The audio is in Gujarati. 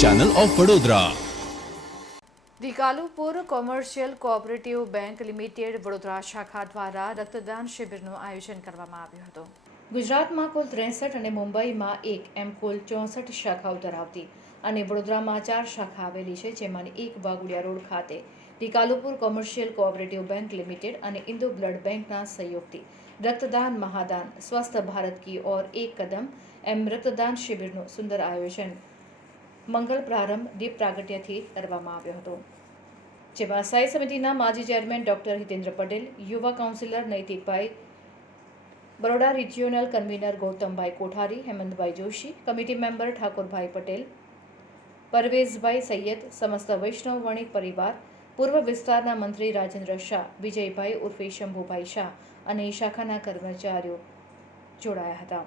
Channel of Vadodara. The Kalupur commercial cooperative bank limited Vadodara શાખા દ્વારા રક્તદાન શિબિરનું આયોજન કરવામાં આવ્યું હતું. ગુજરાતમાં કુલ 63 અને મુંબઈમાં એક એમ કુલ 64 શાખાઓ ધરાવતી અને વડોદરામાં 4 શાખા આવેલી છે, જેમાંની એક વાઘોડિયા રોડ ખાતે the Kalupur commercial cooperative bank limited અને ઇન્દુ બ્લડ બેંકના સહયોગથી રક્તદાન महादान स्वस्थ भारत की ओर एक कदम एम रक्तदान શિબિરનું સુંદર આયોજન મંગલ પ્રારંભ દીપ પ્રાગટ્યથી કરવામાં આવ્યો હતો, જેમાં સ્થાયી સમિતિના માજી ચેરમેન ડોક્ટર હિતેન્દ્ર પટેલ, યુવા કાઉન્સિલર નૈતિકભાઈ, બરોડા રિજિયોનલ કન્વીનર ગૌતમભાઈ કોઠારી, હેમંતભાઈ જોશી, કમિટી મેમ્બર ઠાકોરભાઈ પટેલ, પરવેઝભાઈ સૈયદ, સમસ્ત વૈષ્ણવ વણિક પરિવાર, પૂર્વ વિસ્તારના મંત્રી રાજેન્દ્ર શાહ, વિજયભાઈ ઉર્ફે શંભુભાઈ શાહ અને શાખાના કર્મચારીઓ જોડાયા હતા.